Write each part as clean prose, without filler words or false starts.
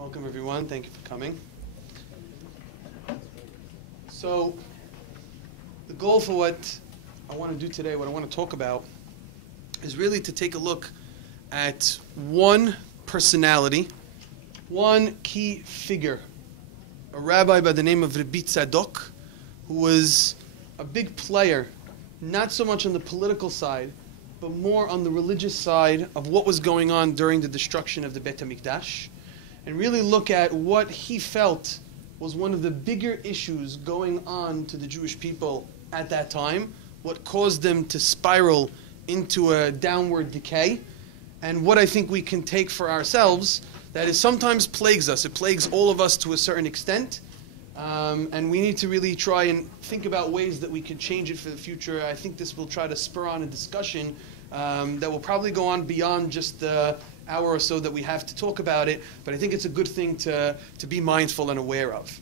Welcome, everyone. Thank you for coming. So, the goal for what I want to do today, what I want to talk about, is really to take a look at one personality, one key figure, a rabbi by the name of Rabbi who was a big player, not so much on the political side, but more on the religious side of what was going on during the destruction of the Beit HaMikdash, and really look at what he felt was one of the bigger issues going on to the Jewish people at that time, what caused them to spiral into a downward decay, and what I think we can take for ourselves that is sometimes plagues us. It plagues all of us to a certain extent, and we need to really try and think about ways that we can change it for the future. I think this will try to spur on a discussion that will probably go on beyond just the hour or so that we have to talk about it, but I think it's a good thing to be mindful and aware of.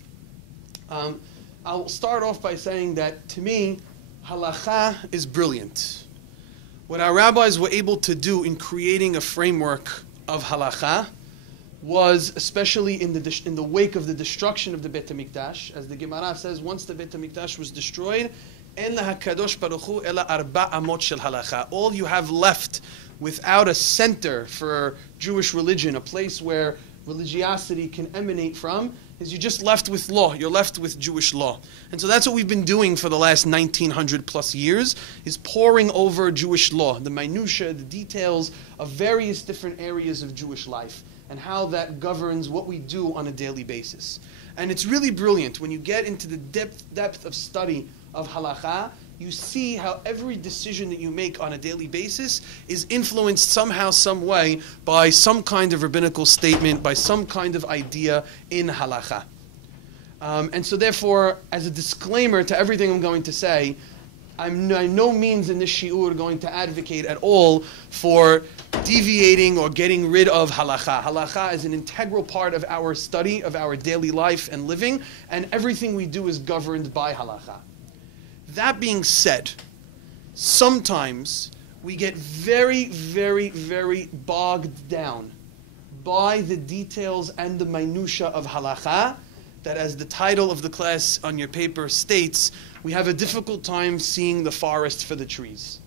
I'll start off by saying that, to me, halakha is brilliant. What our rabbis were able to do in creating a framework of halakha was, especially in the wake of the destruction of the Beit HaMikdash, as the Gemara says, once the Beit HaMikdash was destroyed, all you have left without a center for Jewish religion, a place where religiosity can emanate from, is you're just left with law. You're left with Jewish law. And so that's what we've been doing for the last 1900 plus years, is pouring over Jewish law, the minutiae, the details of various different areas of Jewish life, and how that governs what we do on a daily basis. And it's really brilliant. When you get into the depth of study of halakha, you see how every decision that you make on a daily basis is influenced somehow, some way, by some kind of rabbinical statement, by some kind of idea in halakha. And so therefore, as a disclaimer to everything I'm going to say, I'm by no means in this shiur going to advocate at all for deviating or getting rid of halakha. Halakha is an integral part of our study, of our daily life and living, and everything we do is governed by halakha. That being said, sometimes we get very, very, very bogged down by the details and the minutiae of halakha, that, as the title of the class on your paper states, we have a difficult time seeing the forest for the trees.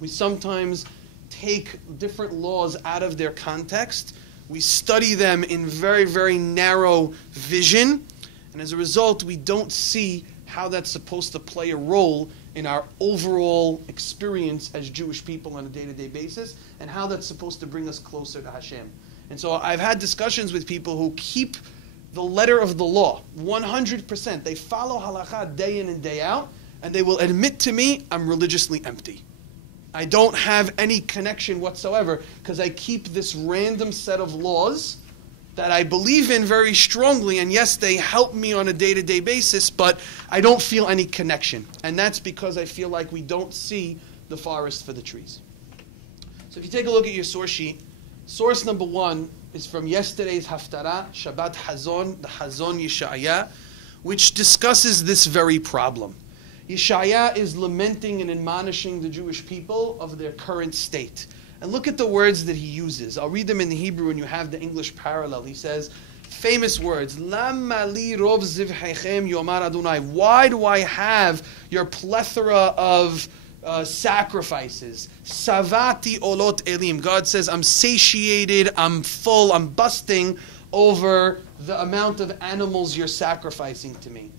We sometimes take different laws out of their context. We study them in very, very narrow vision, and as a result, we don't see how that's supposed to play a role in our overall experience as Jewish people on a day-to-day basis, and how that's supposed to bring us closer to Hashem. And so I've had discussions with people who keep the letter of the law 100%. They follow halakha day in and day out, and they will admit to me, I'm religiously empty. I don't have any connection whatsoever because I keep this random set of laws that I believe in very strongly, and yes, they help me on a day-to-day basis, but I don't feel any connection. And that's because I feel like we don't see the forest for the trees. So if you take a look at your source sheet, source number 1 is from yesterday's Haftarah, Shabbat Hazon, the Hazon Yeshaya, which discusses this very problem. Yeshaya is lamenting and admonishing the Jewish people of their current state. And look at the words that he uses. I'll read them in the Hebrew and you have the English parallel. He says, famous words, Lama li rov zivhechem yomar Adonai. Why do I have your plethora of sacrifices? Savati olot elim. God says, I'm satiated, I'm full, I'm busting over the amount of animals you're sacrificing to me.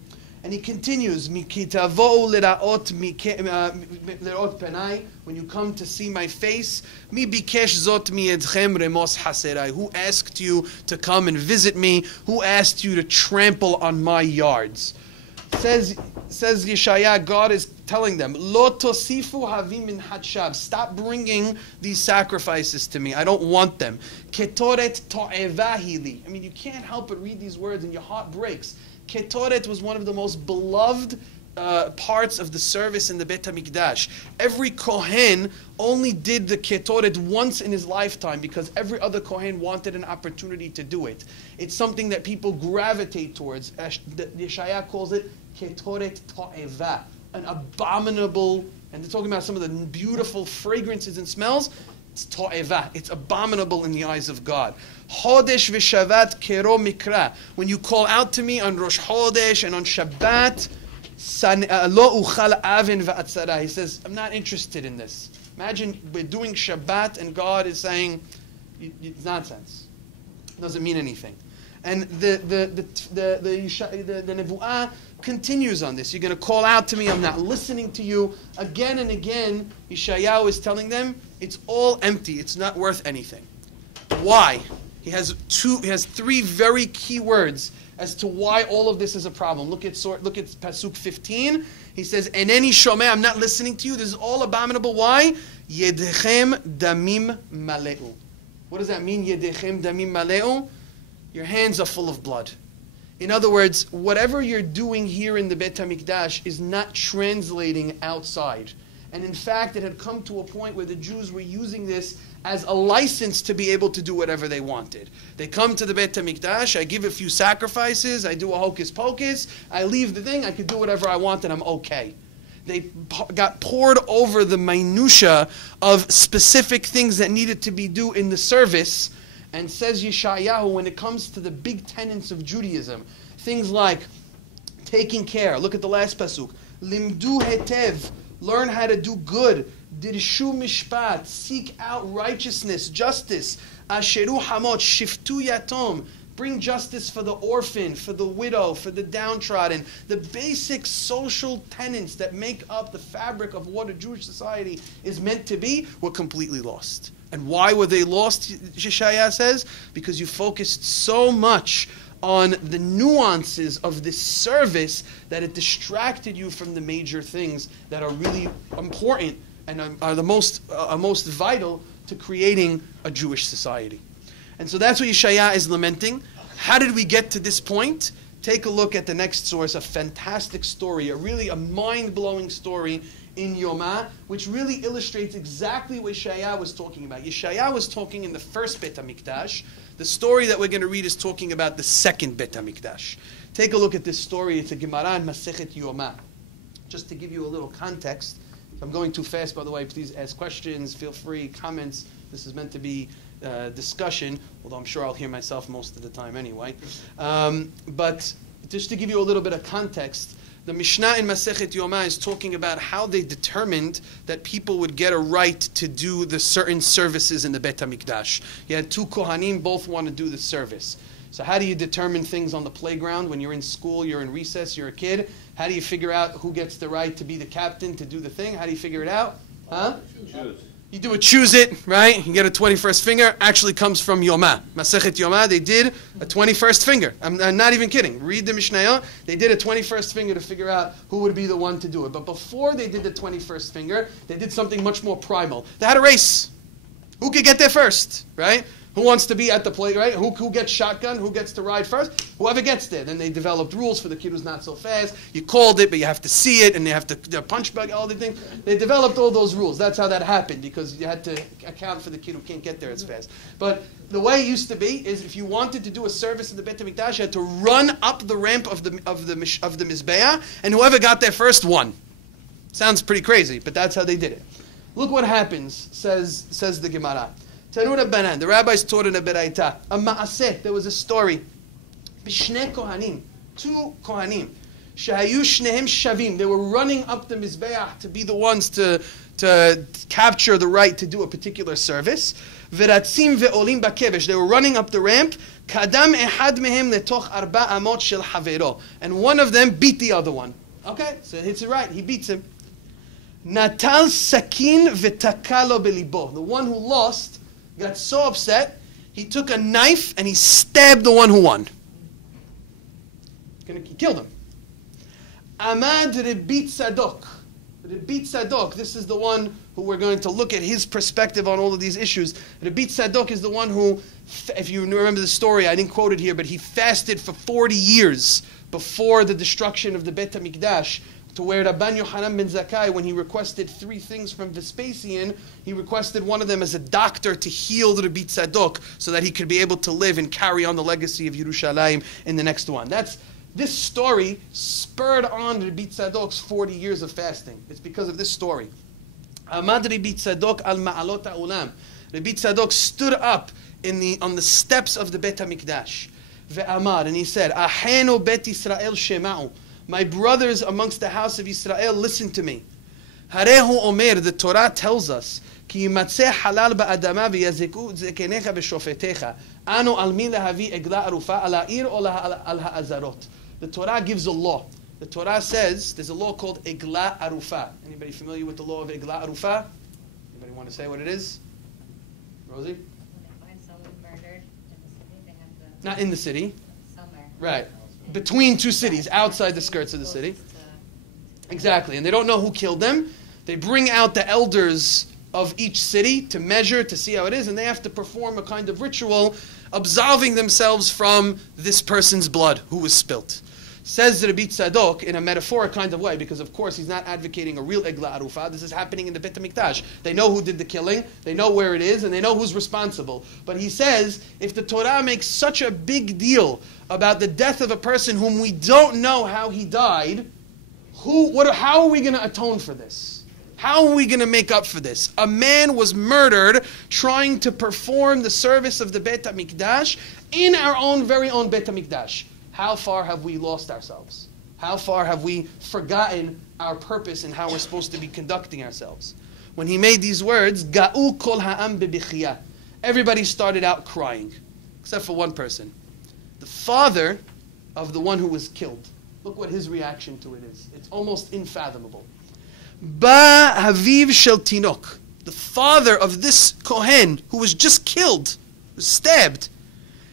And he continues, when you come to see my face, who asked you to come and visit me? Who asked you to trample on my yards? Says Yeshaya, God is telling them, Lo tosifu havi min hatshav. Stop bringing these sacrifices to me. I don't want them. Ketoret to'evahili. I mean, you can't help but read these words and your heart breaks. Ketoret was one of the most beloved parts of the service in the Beit HaMikdash. Every Kohen only did the Ketoret once in his lifetime because every other Kohen wanted an opportunity to do it. It's something that people gravitate towards. Yeshaya calls it Ketoret To'eva, an abominable, and they're talking about some of the beautiful fragrances and smells. It's to'eva. It's abominable in the eyes of God. Chodesh v'Shabbat kero mikra. When you call out to me on Rosh Chodesh and on Shabbat, lo uchal avin v'atzara. He says, I'm not interested in this. Imagine we're doing Shabbat and God is saying, it's nonsense. It doesn't mean anything. And the Nevu'ah continues on this. You're going to call out to me, I'm not listening to you. Again and again, Yeshayahu is telling them, it's all empty. It's not worth anything. Why? He has three very key words as to why all of this is a problem. Look at Pasuk 15. He says, Eneni shomeh, I'm not listening to you. This is all abominable. Why? Yedechem damim maleu. What does that mean, Yedechem damim maleu? Your hands are full of blood. In other words, whatever you're doing here in the Beit HaMikdash is not translating outside. And in fact, it had come to a point where the Jews were using this as a license to be able to do whatever they wanted. They come to the Beit HaMikdash, I give a few sacrifices, I do a hocus pocus, I leave the thing, I can do whatever I want and I'm okay. They got poured over the minutia of specific things that needed to be done in the service. And says Yeshayahu, when it comes to the big tenets of Judaism, things like taking care. Look at the last pasuk. Limdu hetev, learn how to do good. Dirshu mishpat, seek out righteousness, justice. Asheru hamot, shiftu yatom, bring justice for the orphan, for the widow, for the downtrodden. The basic social tenets that make up the fabric of what a Jewish society is meant to be were completely lost. And why were they lost, Yeshaya says? Because you focused so much on the nuances of this service that it distracted you from the major things that are really important and are the most vital to creating a Jewish society. And so that's what Yeshaya is lamenting. How did we get to this point? Take a look at the next source, a fantastic story, a mind-blowing story in Yomah, which really illustrates exactly what Yeshaya was talking about. Yeshaya was talking in the first Beit HaMikdash. The story that we're going to read is talking about the second Beit HaMikdash. Take a look at this story. It's a Gemara in Masechet Yomah. Just to give you a little context. If I'm going too fast, by the way, please ask questions, feel free, comments. This is meant to be discussion, although I'm sure I'll hear myself most of the time anyway. But just to give you a little bit of context, the Mishnah in Masechet Yomah is talking about how they determined that people would get a right to do the certain services in the Beit HaMikdash. You had two Kohanim, both want to do the service. So how do you determine things on the playground? When you're in school, you're in recess, you're a kid. How do you figure out who gets the right to be the captain, to do the thing? How do you figure it out? Choose. You do a choose it, right? You get a 21st finger. Actually comes from Yomah. Masechet Yomah, they did a 21st finger. I'm not even kidding. Read the Mishnayot. They did a 21st finger to figure out who would be the one to do it. But before they did the 21st finger, they did something much more primal. They had a race. Who could get there first, right? Who wants to be at the play, right? Who gets shotgun? Who gets to ride first? Whoever gets there. Then they developed rules for the kid who's not so fast. You called it, but you have to see it, and they have to punch bug, all the things. They developed all those rules. That's how that happened, because you had to account for the kid who can't get there as fast. But the way it used to be is if you wanted to do a service in the Beit HaMikdash, you had to run up the ramp of the Mizbeah, and whoever got there first won. Sounds pretty crazy, but that's how they did it. Look what happens, says the Gemara. The rabbis taught in a beraita. A ma'aseh, there was a story. B'shnei kohanim, two kohanim. Shehayu shnehem shavim. They were running up the mizbeach to be the ones to capture the right to do a particular service. V'ratzim ve'olim ba'kevesh. They were running up the ramp. Kadam ehad mehem letoch arba amot shel havero. And one of them beat the other one. Okay, so it's right. He beats him. Natal sakin v'takalo belibo. The one who lost got so upset, he took a knife and he stabbed the one who won. He killed him. Amad Rabbi Tzadok. Rabbi Tzadok, this is the one who we're going to look at his perspective on all of these issues. Rabbi Tzadok is the one who, if you remember the story, I didn't quote it here, but he fasted for 40 years before the destruction of the Beit HaMikdash, to where Rabban Yochanan ben Zakkai, when he requested 3 things from Vespasian, he requested one of them as a doctor to heal the Rabbi Tzadok so that he could be able to live and carry on the legacy of Yerushalayim in the next one. This story spurred on Rabbi Tzadok's 40 years of fasting. It's because of this story. Amad Rabbi Tzadok al ma'alot ha'olam. Rabbi Tzadok stood up on the steps of the Bet HaMikdash. Ve'amar, and he said, Ahenu Bet Yisrael shema'u. My brothers amongst the house of Israel, listen to me. Harehu omer, the Torah tells us, Ki yimatzeh halal ba'adama v'yazeku zekenecha v'shofetecha. Anu al mi lehavi egla arufa al ha'ir o al ha'azarot. The Torah gives a law. The Torah says there's a law called egla arufa. Anybody familiar with the law of egla arufa? Anybody want to say what it is? Rosie? When they find someone murdered in the city, they have to... Not in the city. Somewhere. Right. Between two cities, outside the skirts of the city. Exactly. And they don't know who killed them. They bring out the elders of each city to measure, to see how it is, and they have to perform a kind of ritual absolving themselves from this person's blood who was spilt. Says Rabbi Tzadok in a metaphoric kind of way, because of course he's not advocating a real Egla Arufa. This is happening in the Bet HaMikdash. They know who did the killing, they know where it is, and they know who's responsible. But he says, if the Torah makes such a big deal about the death of a person whom we don't know how he died, how are we going to atone for this? How are we going to make up for this? A man was murdered trying to perform the service of the Bet HaMikdash in our own very own Bet HaMikdash. How far have we lost ourselves? How far have we forgotten our purpose and how we're supposed to be conducting ourselves? When he made these words, Ga'u kol ha'am bebichya, everybody started out crying, except for one person. The father of the one who was killed. Look what his reaction to it is. It's almost unfathomable. Ba haviv shel tinok, the father of this Kohen who was just killed, was stabbed.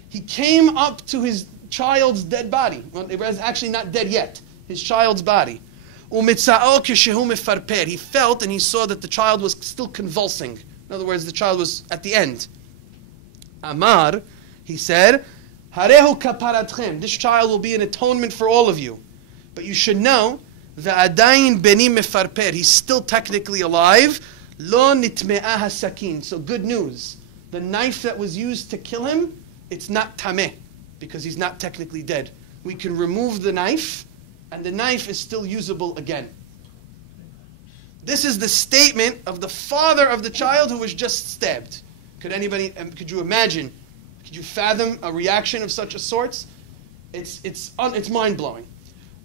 He came up to his child's dead body. Well, it was actually not dead yet. His child's body. He felt and he saw that the child was still convulsing. In other words, the child was at the end. Amar, he said, Harehu kaparatchem. This child will be an atonement for all of you. But you should know, Ve'adayin beni mefarper. He's still technically alive. Lo nitme'ah hasakin. So good news. The knife that was used to kill him, it's not tameh, because he's not technically dead. We can remove the knife, and the knife is still usable again. This is the statement of the father of the child who was just stabbed. Could you imagine, could you fathom a reaction of such a sort? It's mind-blowing.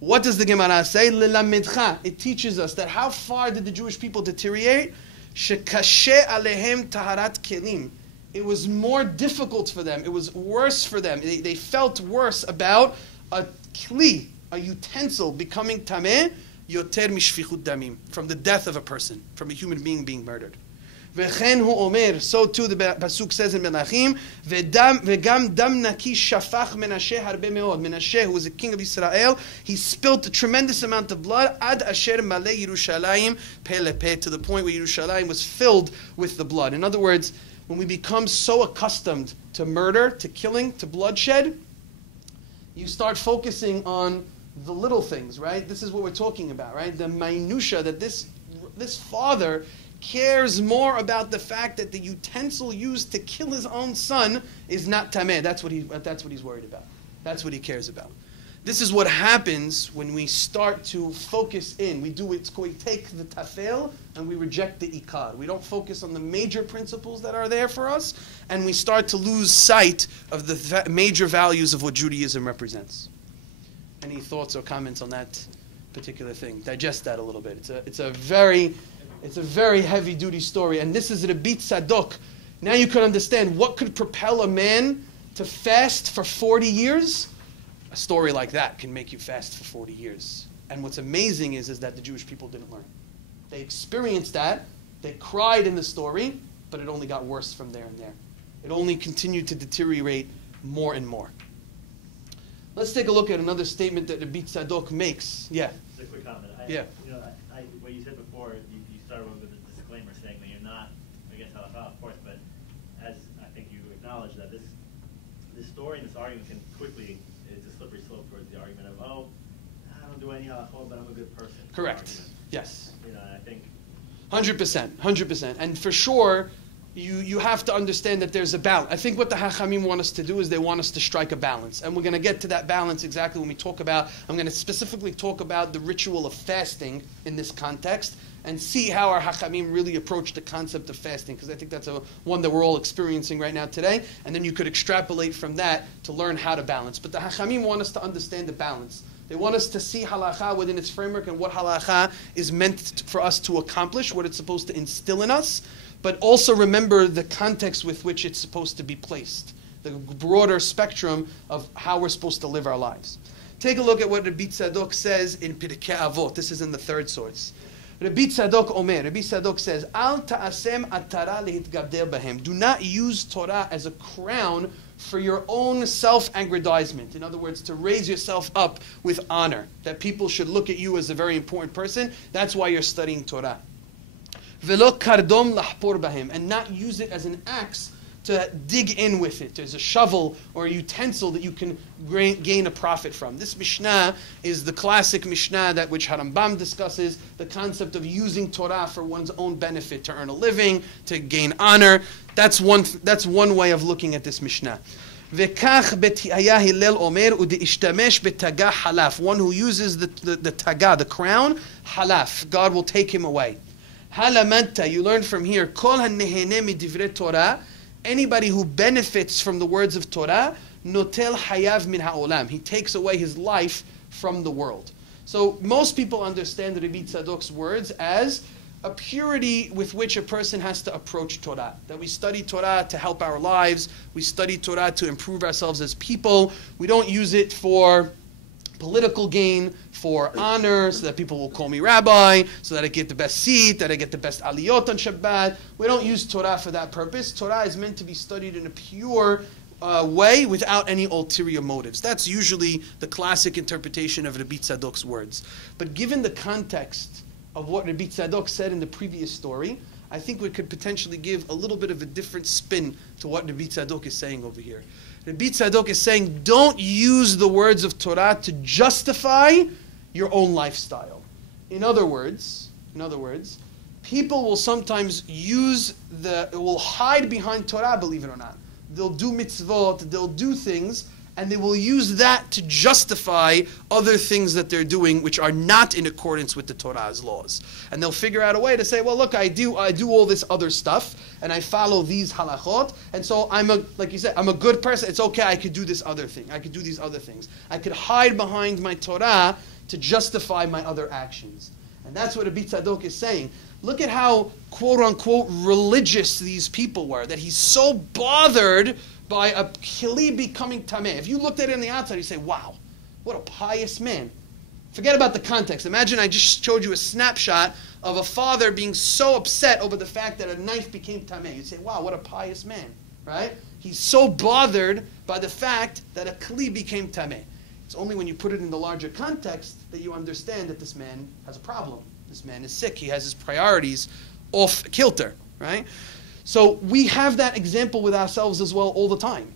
What does the Gemara say? Lelamedcha. It teaches us that how far did the Jewish people deteriorate? Shekashe alehem taharat kelim. It was more difficult for them. It was worse for them. They felt worse about a kli, a utensil, becoming tameh, yoter mishfichut damim, from the death of a person, from a human being being murdered. V'chen hu omer, so too the pasuk says in Melachim, v'gam dam naki shafach Menashe harbe meod. Menashe, who was the king of Israel, he spilt a tremendous amount of blood, ad asher maleh Yerushalayim pe lepe, to the point where Yerushalayim was filled with the blood. In other words, when we become so accustomed to murder, to killing, to bloodshed, you start focusing on the little things, right? This is what we're talking about, right? The minutia that this father cares more about the fact that the utensil used to kill his own son is not tameh. That's what he's worried about. That's what he cares about. This is what happens when we start to focus in. We take the tafel and we reject the ikar. We don't focus on the major principles that are there for us, and we start to lose sight of the major values of what Judaism represents. Any thoughts or comments on that particular thing? Digest that a little bit. It's a very heavy-duty story, and this is Rabbi Tzadok. Now you can understand what could propel a man to fast for 40 years. A story like that can make you fast for 40 years. And what's amazing is that the Jewish people didn't learn. They experienced that. They cried in the story, but it only got worse from there and there. It only continued to deteriorate more and more. Let's take a look at another statement that Rabbi Tzadok makes. Yeah. Just a quick comment. What you said before, you started with a disclaimer saying that you're not, I guess, halacha, of course, but as I think you acknowledge that this story and this argument can quickly, it's a slippery slope towards the argument of, I don't do any halacha, but I'm a good person. Correct. Yes. I think 100%. And for sure, you have to understand that there's a balance. I think what the Hachamim want us to do is they want us to strike a balance. And we're going to get to that balance exactly when we talk about, I'm going to specifically talk about the ritual of fasting in this context, and see how our Hachamim really approach the concept of fasting, because I think that's one that we're all experiencing right now today, and then you could extrapolate from that to learn how to balance. But the Hachamim want us to understand the balance. They want us to see halakha within its framework and what halakha is meant for us to accomplish, what it's supposed to instill in us, but also remember the context with which it's supposed to be placed, the broader spectrum of how we're supposed to live our lives. Take a look at what Rabbi Tzadok says in Pirkei Avot. This is in the third source. Rabbi Tzadok says, Al ta'asem atara lehitgader bahem. Do not use Torah as a crown for your own self-aggrandizement. In other words, to raise yourself up with honor, that people should look at you as a very important person. That's why you're studying Torah. Velo kardom lahpor bahem, and not use it as an axe to dig in with it. There's a shovel or a utensil that you can gain a profit from. This Mishnah is the classic Mishnah that which Harambam discusses, the concept of using Torah for one's own benefit, to earn a living, to gain honor. That's one way of looking at this Mishnah. V'kach b'ti'aya Hillel omer u'de'ishtamesh b'tagah halaf. One who uses the tagah, the crown, halaf. God will take him away. Halamanta, you learn from here, kol ha'nehene midivrei Torah. Anybody who benefits from the words of Torah, notel hayav min ha'olam. He takes away his life from the world. So most people understand Rabbi Tzadok's words as a purity with which a person has to approach Torah. That we study Torah to help our lives. We study Torah to improve ourselves as people. We don't use it for political gain, for honor, so that people will call me Rabbi, so that I get the best seat, that I get the best aliyot on Shabbat. We don't use Torah for that purpose. Torah is meant to be studied in a pure way without any ulterior motives. That's usually the classic interpretation of Rabbi Tzadok's words. But given the context of what Rabbi Tzadok said in the previous story, I think we could potentially give a little bit of a different spin to what Rabbi Tzadok is saying over here. Rabbi Tzadok is saying, don't use the words of Torah to justify your own lifestyle. In other words, people will sometimes will hide behind Torah, believe it or not. They'll do mitzvot, they'll do things, and they will use that to justify other things that they're doing which are not in accordance with the Torah's laws. And they'll figure out a way to say, well, look, I do all this other stuff, and I follow these halachot, and so like you said, I'm a good person. It's okay, I could do this other thing. I could do these other things. I could hide behind my Torah to justify my other actions. And that's what Rabbi Tzadok is saying. Look at how, quote-unquote, religious these people were, that he's so bothered by a keli becoming tameh. If you looked at it on the outside, you say, wow, what a pious man. Forget about the context. Imagine I just showed you a snapshot of a father being so upset over the fact that a knife became tameh. You'd say, wow, what a pious man, right? He's so bothered by the fact that a keli became tameh. It's only when you put it in the larger context that you understand that this man has a problem. This man is sick. He has his priorities off kilter, right? So we have that example with ourselves as well all the time,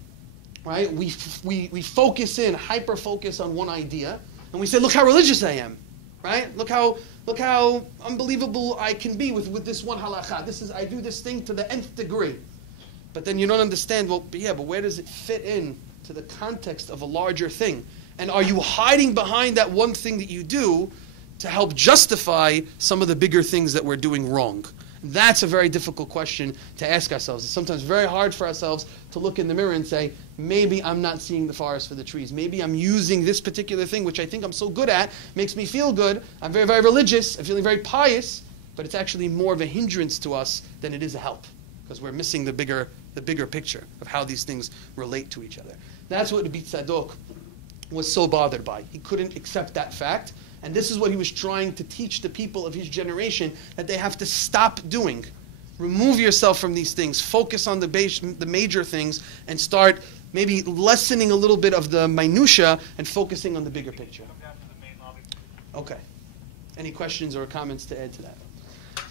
right? We focus in, hyper-focus on one idea, and we say, look how religious I am, right? Look how unbelievable I can be with this one halakha. I do this thing to the nth degree. But then you don't understand, well, but where does it fit in to the context of a larger thing? And are you hiding behind that one thing that you do to help justify some of the bigger things that we're doing wrong? That's a very difficult question to ask ourselves. It's sometimes very hard for ourselves to look in the mirror and say, maybe I'm not seeing the forest for the trees. Maybe I'm using this particular thing, which I think I'm so good at, makes me feel good. I'm very, very religious. I'm feeling very pious, but it's actually more of a hindrance to us than it is a help, because we're missing the bigger picture of how these things relate to each other. That's what Rabbi Tzadok was so bothered by. He couldn't accept that fact. And this is what he was trying to teach the people of his generation, that they have to stop doing. Remove yourself from these things. Focus on the major things and start maybe lessening a little bit of the minutia and focusing on the bigger picture. Okay. Any questions or comments to add to that?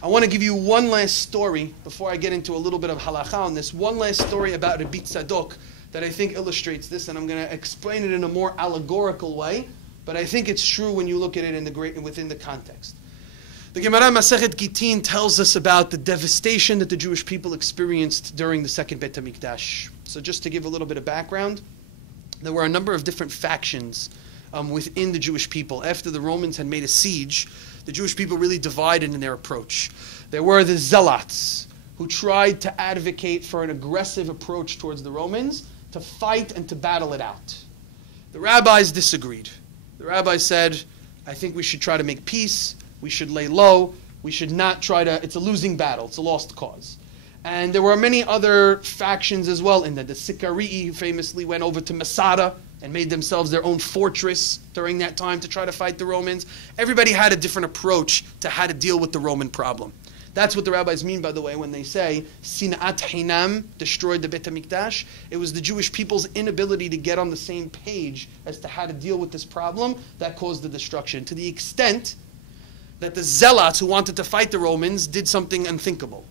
I want to give you one last story before I get into a little bit of halakha on this. One last story about Rabbi Tzadok that I think illustrates this, and I'm going to explain it in a more allegorical way. But I think it's true when you look at it within the context. The Gemara Masechet Gitin tells us about the devastation that the Jewish people experienced during the second Beit HaMikdash. So just to give a little bit of background, there were a number of different factions within the Jewish people. After the Romans had made a siege, the Jewish people really divided in their approach. There were the zealots, who tried to advocate for an aggressive approach towards the Romans, to fight and to battle it out. The rabbis disagreed. The rabbis said, I think we should try to make peace, we should lay low, we should not try to, it's a losing battle, it's a lost cause. And there were many other factions as well in that. The Sicarii famously went over to Masada and made themselves their own fortress during that time to try to fight the Romans. Everybody had a different approach to how to deal with the Roman problem. That's what the rabbis mean, by the way, when they say Sinat Hinam destroyed the Beit HaMikdash. It was the Jewish people's inability to get on the same page as to how to deal with this problem that caused the destruction, to the extent that the zealots who wanted to fight the Romans did something unthinkable.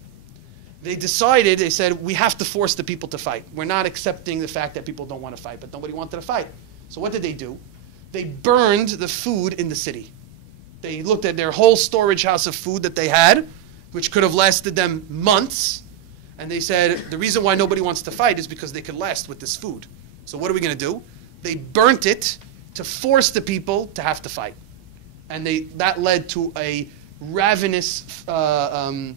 They decided, they said, we have to force the people to fight. We're not accepting the fact that people don't want to fight, but nobody wanted to fight. So what did they do? They burned the food in the city. They looked at their whole storage house of food that they had, which could have lasted them months, and they said, the reason why nobody wants to fight is because they could last with this food. So what are we going to do? They burnt it to force the people to have to fight. And that led to a ravenous famine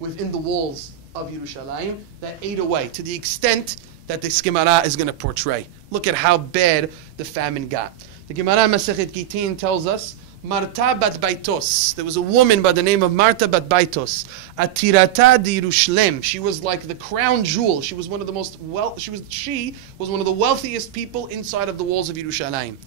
within the walls of Yerushalayim that ate away, to the extent that the Gemara is going to portray. Look at how bad the famine got. The Gemara Masechet Gitin tells us, Marta bat Baitos. There was a woman by the name of Marta bat Baitos. Atirata di Yerushalem. She was like the crown jewel. She was one of the most she was one of the wealthiest people inside of the walls of Yerushalayim.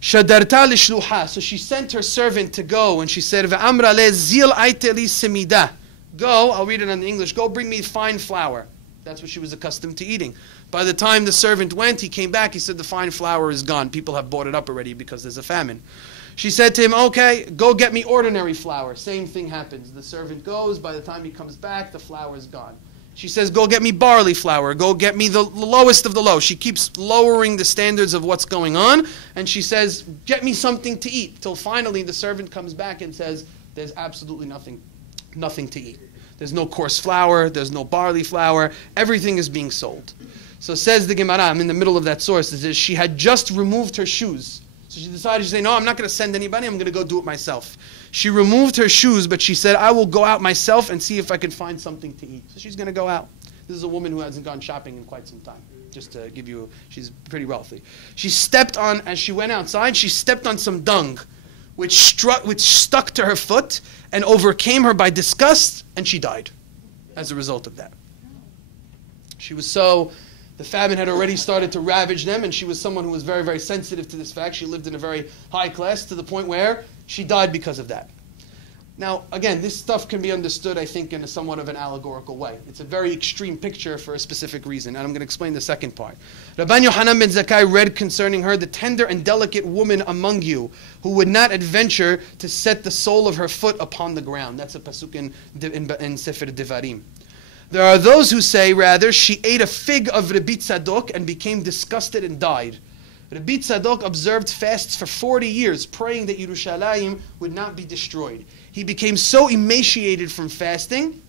Shadarta lishluha. So she sent her servant to go, and she said, Ve'amra le zil aiteli semida. Go, I'll read it in English. Go bring me fine flour. That's what she was accustomed to eating. By the time the servant went, he came back. He said, the fine flour is gone. People have bought it up already because there's a famine. She said to him, okay, go get me ordinary flour. Same thing happens. The servant goes. By the time he comes back, the flour is gone. She says, go get me barley flour. Go get me the lowest of the low. She keeps lowering the standards of what's going on. And she says, get me something to eat. Till finally the servant comes back and says, there's absolutely nothing to eat. There's no coarse flour. There's no barley flour. Everything is being sold. So says the Gemara, I'm in the middle of that source, is she had just removed her shoes. So she decided, she said, no, I'm not going to send anybody. I'm going to go do it myself. She removed her shoes, but she said, I will go out myself and see if I can find something to eat. So she's going to go out. This is a woman who hasn't gone shopping in quite some time. Just to give you, she's pretty wealthy. She stepped on, as she went outside, she stepped on some dung, which stuck to her foot and overcame her by disgust, and she died as a result of that. She was the famine had already started to ravage them, and she was someone who was very, very sensitive to this fact. She lived in a very high class to the point where she died because of that. Now, again, this stuff can be understood, I think, in a somewhat of an allegorical way. It's a very extreme picture for a specific reason, and I'm going to explain the second part. Rabban Yochanan ben Zakkai read concerning her, the tender and delicate woman among you, who would not adventure to set the sole of her foot upon the ground. That's a pasuk in Sefer Devarim. There are those who say, rather, she ate a fig of Rabbi Tzadok and became disgusted and died. Rabbi Tzadok observed fasts for 40 years, praying that Yerushalayim would not be destroyed. He became so emaciated from fasting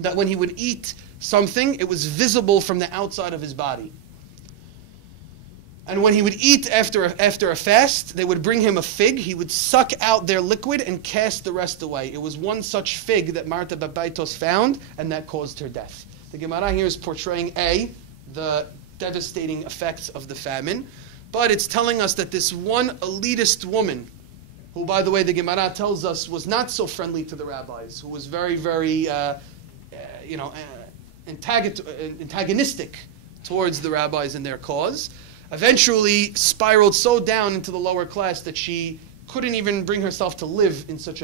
that when he would eat something, it was visible from the outside of his body. And when he would eat after a fast, they would bring him a fig. He would suck out their liquid and cast the rest away. It was one such fig that Marta bat Baitos found, and that caused her death. The Gemara here is portraying the devastating effects of the famine, but it's telling us that this one elitist woman, who, by the way, the Gemara tells us was not so friendly to the rabbis, who was very, very, antagonistic towards the rabbis and their cause, eventually spiraled so down into the lower class that she couldn't even bring herself to live in such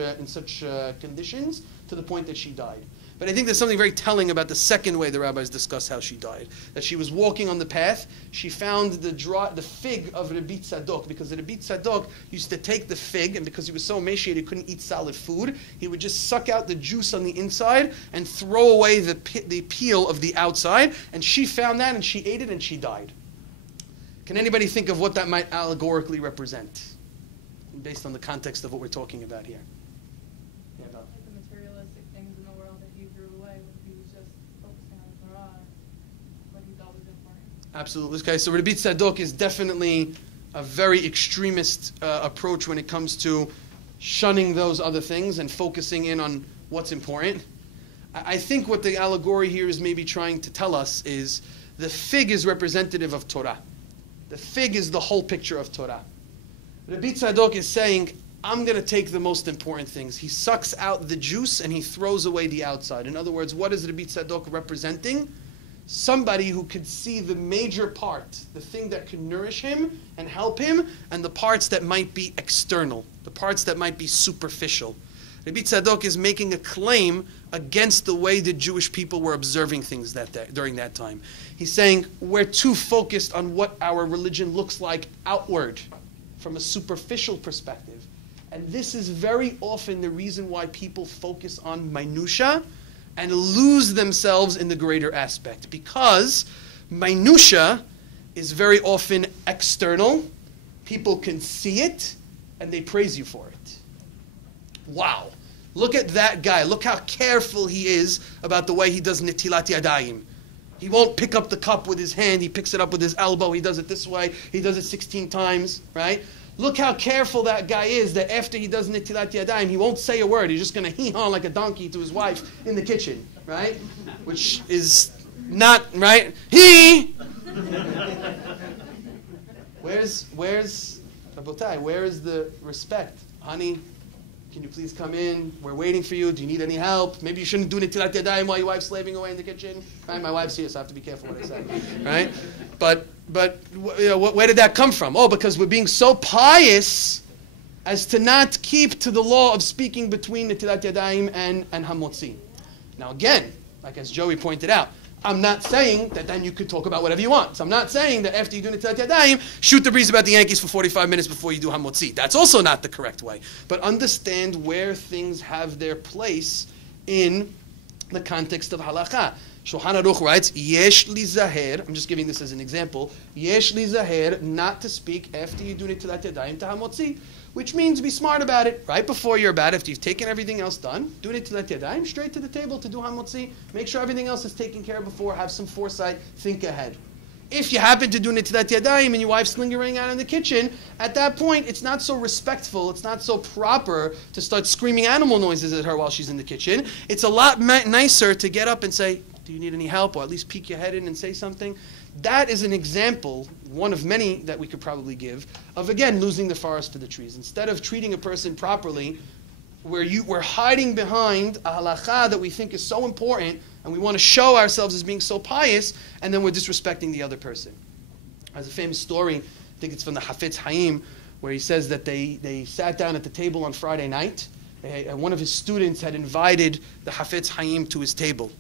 conditions, to the point that she died. But I think there's something very telling about the second way the rabbis discuss how she died. That she was walking on the path, she found the fig of Rabbi Tzadok, because Rabbi Tzadok used to take the fig, and because he was so emaciated he couldn't eat solid food, he would just suck out the juice on the inside and throw away the peel of the outside, and she found that and she ate it and she died. Can anybody think of what that might allegorically represent, based on the context of what we're talking about here? Yeah, like the materialistic things in the world that he threw away when he was just focusing on Torah, what he thought was important. Absolutely. Okay, so Rabbi Tzadok is definitely a very extremist approach when it comes to shunning those other things and focusing in on what's important. I think what the allegory here is maybe trying to tell us is the fig is representative of Torah. The fig is the whole picture of Torah. Rabbi Tzadok is saying, I'm going to take the most important things. He sucks out the juice and he throws away the outside. In other words, what is Rabbi Tzadok representing? Somebody who could see the major part, the thing that can nourish him and help him, and the parts that might be external, the parts that might be superficial. Rabbi Tzadok is making a claim against the way the Jewish people were observing things during that time. He's saying we're too focused on what our religion looks like outward, from a superficial perspective. And this is very often the reason why people focus on minutia and lose themselves in the greater aspect. Because minutia is very often external. People can see it, and they praise you for it. Wow. Look at that guy. Look how careful he is about the way he does netilat yadayim. He won't pick up the cup with his hand. He picks it up with his elbow. He does it this way. He does it 16 times, right? Look how careful that guy is that after he does netilat yadayim, he won't say a word. He's just going to hee-haw like a donkey to his wife in the kitchen, right? Which is not, right? Where's, Rabotai, where is the respect? Honey, can you please come in? We're waiting for you. Do you need any help? Maybe you shouldn't do netilat yadayim while your wife's slaving away in the kitchen. Right? My wife's here, so I have to be careful what I say. Right? But you know, where did that come from? Oh, because we're being so pious as to not keep to the law of speaking between netilat yadayim and hamotzi. Now again, like as Joey pointed out, I'm not saying that then you could talk about whatever you want. So I'm not saying that after you do netilat yadayim, shoot the breeze about the Yankees for 45 minutes before you do hamotzi. That's also not the correct way. But understand where things have their place in the context of halakha. Shulchan Aruch writes, Yesh li zaher, I'm just giving this as an example, Yesh li zaher, not to speak after you do netilat yadayim to hamotzi, which means be smart about it. Right before you're about it, after you've taken everything else done, do netilat yadayim, straight to the table to do hamotzi. Make sure everything else is taken care of before, have some foresight, think ahead. If you happen to do netilat yadayim and your wife's lingering out in the kitchen, at that point, it's not so respectful, it's not so proper to start screaming animal noises at her while she's in the kitchen. It's a lot nicer to get up and say, do you need any help? Or at least peek your head in and say something. That is an example, one of many that we could probably give, of again losing the forest for the trees. Instead of treating a person properly, we're hiding behind a halakha that we think is so important, and we want to show ourselves as being so pious, and then we're disrespecting the other person. There's a famous story, I think it's from the Hafetz Haim, where he says that they sat down at the table on Friday night, and one of his students had invited the Hafetz Haim to his table.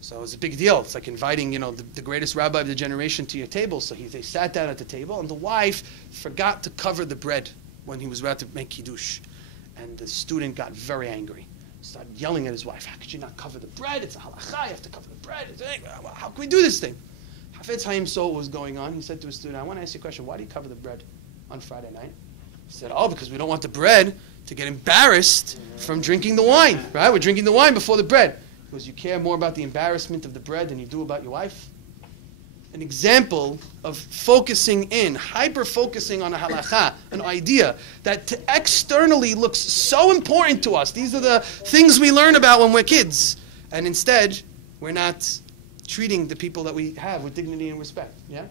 So it was a big deal. It's like inviting, the greatest rabbi of the generation to your table. So they sat down at the table, and the wife forgot to cover the bread when he was about to make kiddush. And the student got very angry. Started yelling at his wife, how could you not cover the bread? It's a halakha, you have to cover the bread. How can we do this thing? Hafetz Haim saw what was going on. He said to his student, I want to ask you a question. Why do you cover the bread on Friday night? He said, because we don't want the bread to get embarrassed from drinking the wine. Right? We're drinking the wine before the bread. Because you care more about the embarrassment of the bread than you do about your wife. An example of focusing in, hyper-focusing on a halakha, an idea that externally looks so important to us. These are the things we learn about when we're kids. And instead, we're not treating the people that we have with dignity and respect. Yeah?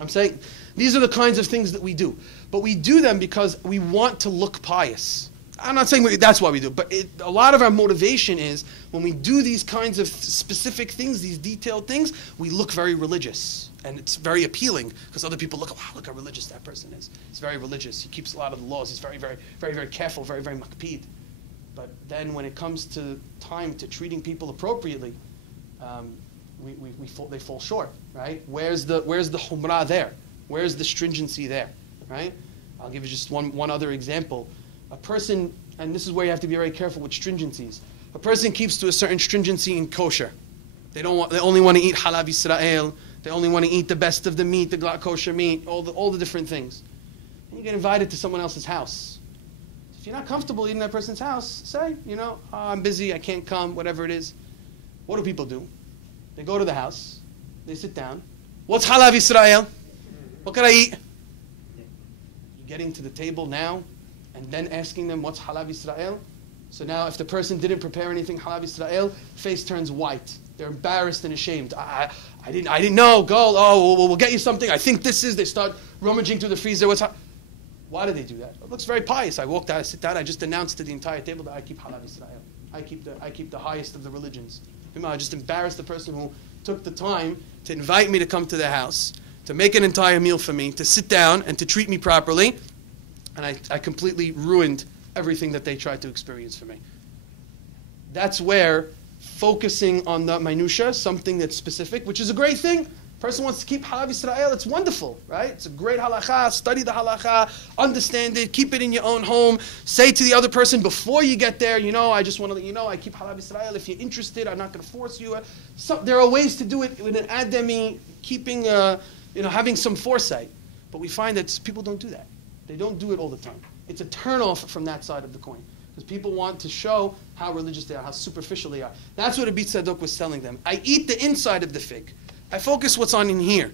I'm saying these are the kinds of things that we do. But we do them because we want to look pious. I'm not saying that's why we do it, but a lot of our motivation is when we do these kinds of specific things, these detailed things, we look very religious. And it's very appealing because other people look how religious that person is. He's very religious. He keeps a lot of the laws. He's very, very, very, very careful, very, very makpid. But then when it comes to time to treating people appropriately, they fall short, right? Where's the humrah there? Where's the stringency there, right? I'll give you just one other example. A person, and this is where you have to be very careful with stringencies. A person keeps to a certain stringency in kosher. They only want to eat halav Yisrael. They only want to eat the best of the meat, the kosher meat, all the different things. And you get invited to someone else's house. If you're not comfortable eating at that person's house, say, I'm busy, I can't come, whatever it is. What do people do? They go to the house. They sit down. What's halav Yisrael? What can I eat? getting to the table now and then asking them what's Halav Yisrael. So now if the person didn't prepare anything Halav Yisrael, face turns white. They're embarrassed and ashamed. I didn't know. Go. Oh, we'll get you something. I think this is. They start rummaging through the freezer. Why do they do that? It looks very pious. I walked out, I sit down, I just announced to the entire table that I keep Halav Yisrael. I keep the highest of the religions. I just embarrassed the person who took the time to invite me to come to their house, to make an entire meal for me, to sit down and to treat me properly. And I completely ruined everything that they tried to experience for me. That's where focusing on the minutia, something that's specific, which is a great thing. Person wants to keep Halav Yisrael, it's wonderful, right? It's a great halacha, study the halacha, understand it, keep it in your own home, say to the other person before you get there, I just want to let you know, I keep Halav Yisrael, if you're interested, I'm not going to force you. There are ways to do it with an ademi, keeping, having some foresight. But we find that people don't do that. They don't do it all the time. It's a turnoff from that side of the coin. Because people want to show how religious they are, how superficial they are. That's what Rabbi Tzadok was telling them. I eat the inside of the fig. I focus what's on in here.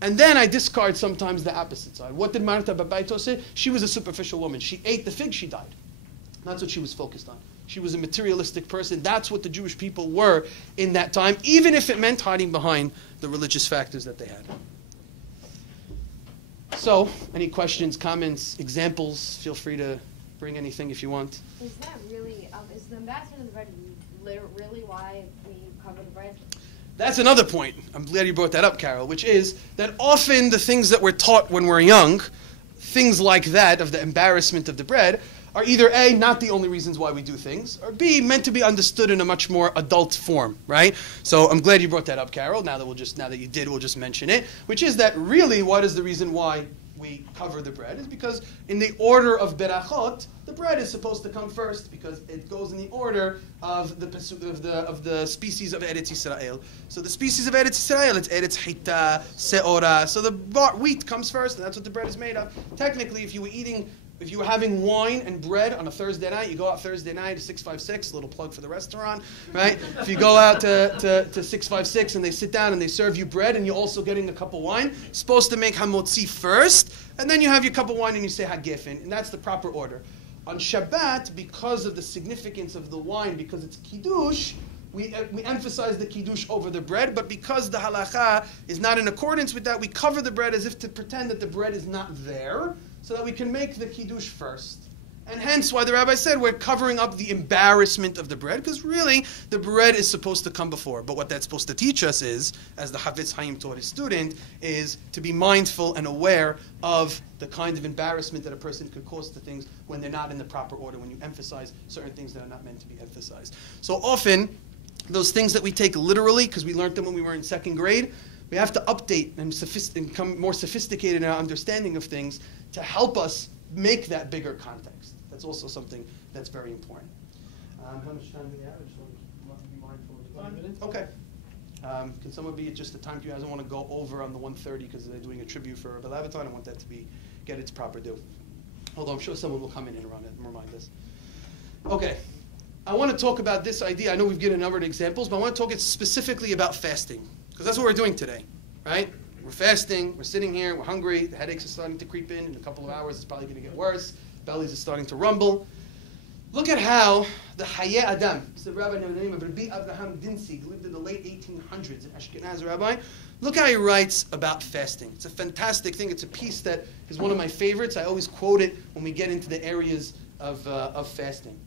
And then I discard sometimes the opposite side. What did Martha Babaito say? She was a superficial woman. She ate the fig, she died. That's what she was focused on. She was a materialistic person. That's what the Jewish people were in that time, even if it meant hiding behind the religious factors that they had. So, any questions, comments, examples? Feel free to bring anything if you want. Is that really, is the ambassador of the bread really why we cover the bread? That's another point. I'm glad you brought that up, Carol, which is that often the things that we're taught when we're young, things like that, of the embarrassment of the bread, are either A, not the only reasons why we do things, or B, meant to be understood in a much more adult form, right? So I'm glad you brought that up, Carol. Now that you did, we'll just mention it, which is that really what is the reason why we cover the bread is because in the order of berachot, the bread is supposed to come first because it goes in the order of the species of Eretz Yisrael. So the species of Eretz Yisrael, it's Eretz Hita, Seora. So the wheat comes first, and that's what the bread is made of. Technically, if you were having wine and bread on a Thursday night, you go out Thursday night to 656, a little plug for the restaurant, right? If you go out to 656 and they sit down and they serve you bread and you're also getting a cup of wine, supposed to make hamotzi first, and then you have your cup of wine and you say hagefen, and that's the proper order. On Shabbat, because of the significance of the wine, because it's kiddush, we emphasize the kiddush over the bread, but because the halacha is not in accordance with that, we cover the bread as if to pretend that the bread is not there, so that we can make the kiddush first. And hence why the rabbi said we're covering up the embarrassment of the bread, because really the bread is supposed to come before. But what that's supposed to teach us is, as the Havetz Chaim taught his student, is to be mindful and aware of the kind of embarrassment that a person could cause to things when they're not in the proper order, when you emphasize certain things that are not meant to be emphasized. So often, those things that we take literally, because we learned them when we were in second grade, we have to update and become more sophisticated in our understanding of things to help us make that bigger context. That's also something that's very important. How much time do we have? I just want to be mindful of 20 minutes. Okay. Can someone be just the time to you? I don't want to go over on the 1:30 because they're doing a tribute for Rabbi Labaton. I want that to get its proper due. Although I'm sure someone will come in and remind us. Okay. I want to talk about this idea. I know we've given a number of examples, but I want to talk specifically about fasting. Because that's what we're doing today, right? We're fasting, we're sitting here, we're hungry, the headaches are starting to creep in a couple of hours it's probably going to get worse, bellies are starting to rumble. Look at how the Haye Adam, it's the rabbi named the name of Rabbi Abraham Dintzig, lived in the late 1800s, an Ashkenaz rabbi. Look how he writes about fasting. It's a fantastic thing. It's a piece that is one of my favorites. I always quote it when we get into the areas of fasting.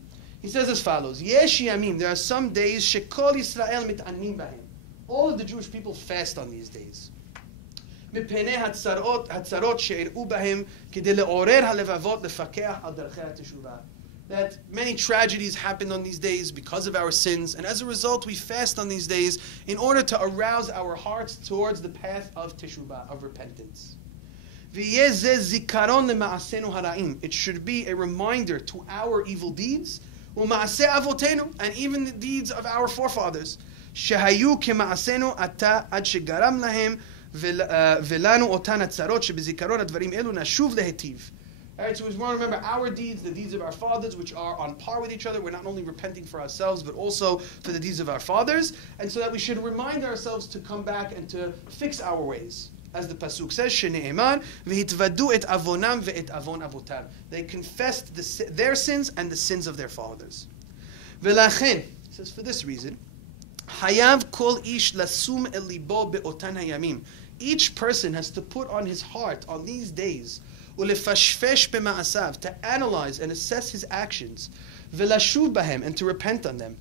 He says as follows, Yesh yamim, there are some days, shekol Yisrael mit'anim bahem. All of the Jewish people fast on these days. That many tragedies happened on these days because of our sins, and as a result we fast on these days in order to arouse our hearts towards the path of teshuvah, of repentance. It should be a reminder to our evil deeds, and even the deeds of our forefathers. שהיו כמעשינו עתה עד שגרם להם ולנו אותן הצרות שבזיכרון הדברים אלו נשוב להיטיב. Alright, so we want to remember our deeds, the deeds of our fathers, which are on par with each other. We're not only repenting for ourselves, but also for the deeds of our fathers. And so that we should remind ourselves to come back and to fix our ways. As the pasuk says, "Shene'eman v'hitvadu et avonam ve'et avon avotam." They confessed their sins and the sins of their fathers. V'lachen, says for this reason, hayav kol ish lasum el libo be'otan hayamim. Each person has to put on his heart on these days, ulefashfesh b'ma'asav, to analyze and assess his actions, v'lashuv bahem, and to repent on them.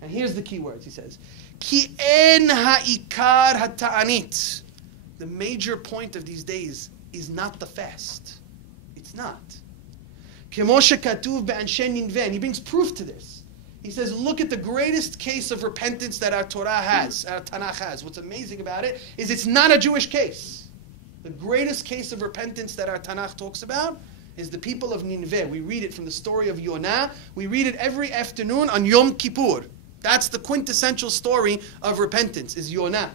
And here's the key words, he says, ki en ha'ikar ha'ta'anit. The major point of these days is not the fast. It's not. Kemo shekatuv be'anshe Nineveh, and he brings proof to this. He says, look at the greatest case of repentance that our Torah has, our Tanakh has. What's amazing about it is it's not a Jewish case. The greatest case of repentance that our Tanakh talks about is the people of Nineveh. We read it from the story of Yonah. We read it every afternoon on Yom Kippur. That's the quintessential story of repentance, is Yonah,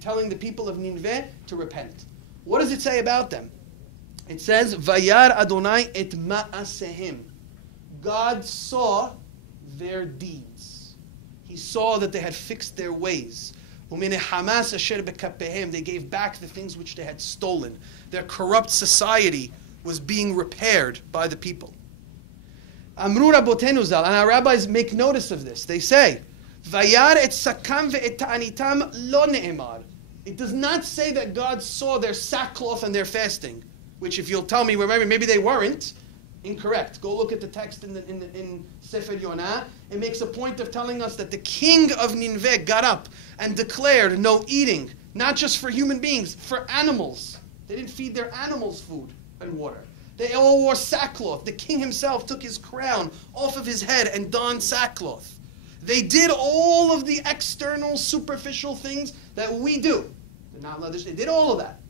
telling the people of Nineveh to repent. What does it say about them? It says, Vayar Adonai et ma'asehim. God saw their deeds. He saw that they had fixed their ways. Umine Hamas asher bekapehem. They gave back the things which they had stolen. Their corrupt society was being repaired by the people. Amru Rabotenu Zal, and our rabbis make notice of this. They say, Vayar et sakam ve'et ta'anitam lo ne'emar. It does not say that God saw their sackcloth and their fasting, which if you'll tell me, maybe they weren't. Incorrect. Go look at the text in Sefer Yonah. It makes a point of telling us that the king of Nineveh got up and declared no eating, not just for human beings, for animals. They didn't feed their animals food and water. They all wore sackcloth. The king himself took his crown off of his head and donned sackcloth. They did all of the external, superficial things that we do. They're not allowed to. They did all of that.